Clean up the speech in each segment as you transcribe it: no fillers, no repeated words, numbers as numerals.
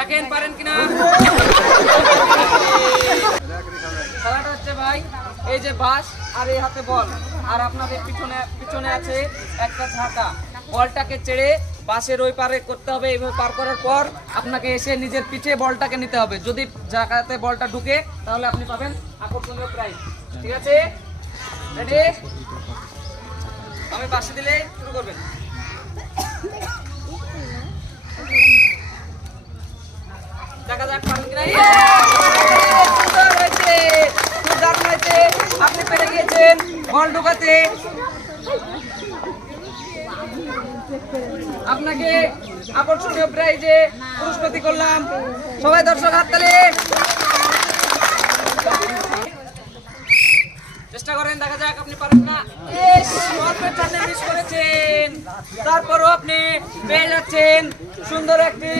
দেখেন পারেন কিনা। খেলাটা হচ্ছে ভাই এই যে বাস আর এই হাতে বল, আর আপনাদের পিছনে আছে একটা ঝাঁকা। বলটাকে ছেড়ে বাসের ওই পারে করতে হবে। এইভাবে পার করার পর আপনাকে এসে নিজের পিঠে বলটাকে নিতে হবে। যদি ঝাঁকাতে বলটা ঢুকে তাহলে আপনি পাবেন আকর্ষণীয় প্রাইজ। ঠিক আছে, রেডি? আমি বাসে দিলে শুরু করবেন। দেখা যাক পারেন কিনা। সুন্দর হয়েছে, খুব দারুণ হয়েছে। আপনি পেরে গিয়েছেন বল ঢোকাতে। আপনাকে আকর্ষণীয় প্রাইজে পুরস্কৃত করলাম। সবাই দর্শক হাততালি। চেষ্টা করেন, দেখা যাক আপনি পারেন না। অল্পের জন্য মিস করেছেন, তারপরও আপনি পেয়ে যাচ্ছেন সুন্দর একটি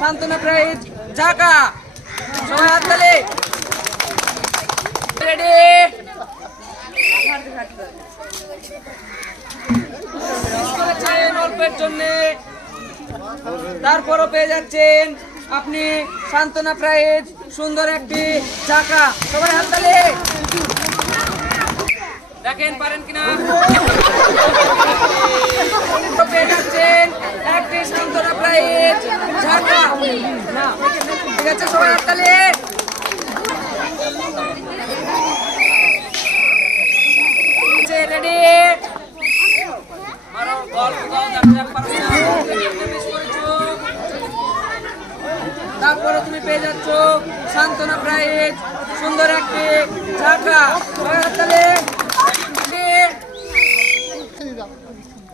সান্ত্বনা প্রাইজ ঝাঁকা। সবাই হাততালি। রেডি? মিস করেছেন অল্পের জন্য, তারপরও পেয়ে যাচ্ছেন আপনি সান্ত্বনা প্রাইজ সুন্দর একটি ঝাঁকা। সবাই হাততালি। দেখেন পারেন কিনা। পেয়ে যাচ্ছেন একটি সান্ত্বনা প্রাইজ ঝাঁকা। ঠিক আছে, সবাই হাততালি। রেডি? তারপরে তুমি পেয়ে যাচ্ছ সান্ত্বনা প্রাইজ সুন্দর একটি ঝাঁকা। সবাই হাততালি।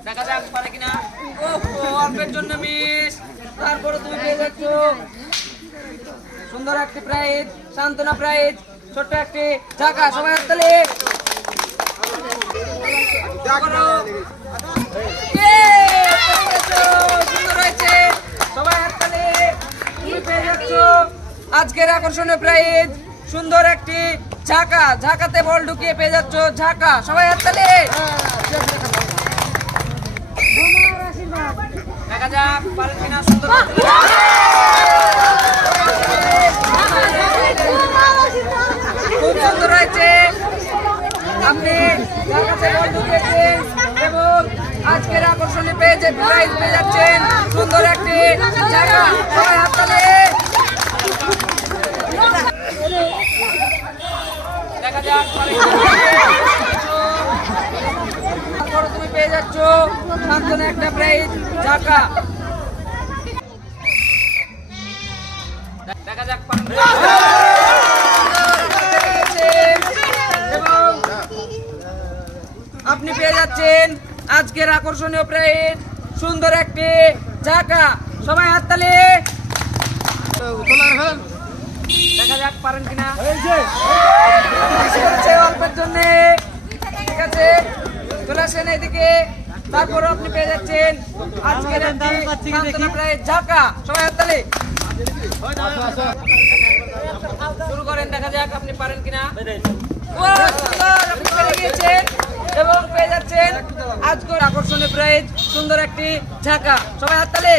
দেখা যাক পারে কিনা। অল্পের জন্য মিস, তারপরে তুমি পেয়ে যাচ্ছ সুন্দর একটি প্রাইজ সান্ত্বনা প্রাইজ ছোট্ট একটি ঝাঁকা। সবাই হাততালি। সুন্দর হয়েছে, সবাই হাততালি। তুমি পেয়ে যাচ্ছ আজকের আকর্ষণীয় প্রাইজ সুন্দর একটি ঝাঁকা। ঝাঁকাতে বল ঢুকিয়ে পেয়ে যাচ্ছ ঝাঁকা। সবাই হাততালি। দেখা যাক পারেন কিনা। সুন্দর খুব সুন্দর হয়েছে, আপনি ঝাঁকাতে বল ঢুকিয়েছেন এবং আজকের আকর্ষণীয় পেয়েছে প্রাইজ পেয়ে যাচ্ছেন সুন্দর একটি ঝাঁকা। সবাই হাততালি। দেখা যাক তারপরে তুমি পেয়ে যাচ্ছ সান্ত্বনা একটা প্রাইজ ঝাঁকা। দেখা যাক এবং আপনি পেয়ে যাচ্ছেন আজকের আকর্ষণীয় প্রাইজ সুন্দর একটি ঝাঁকা। সবাই হাততালি। দেখা যাক পারেন কিনা। অল্পের জন্য ঠিক আছে, চলে আসেন এইদিকে। তারপরে আপনি পেয়ে যাচ্ছেন আজকের সান্ত্বনা প্রাইজ ঝাঁকা। সবাই হাততালি। শুরু করেন, দেখা যাক আপনি পারেন কিনা। আপনি পেরে গিয়েছেন এবং পেয়ে যাচ্ছেন আজকের আকর্ষণীয় প্রাইজ সুন্দর একটি ঝাঁকা। সবাই হাততালি।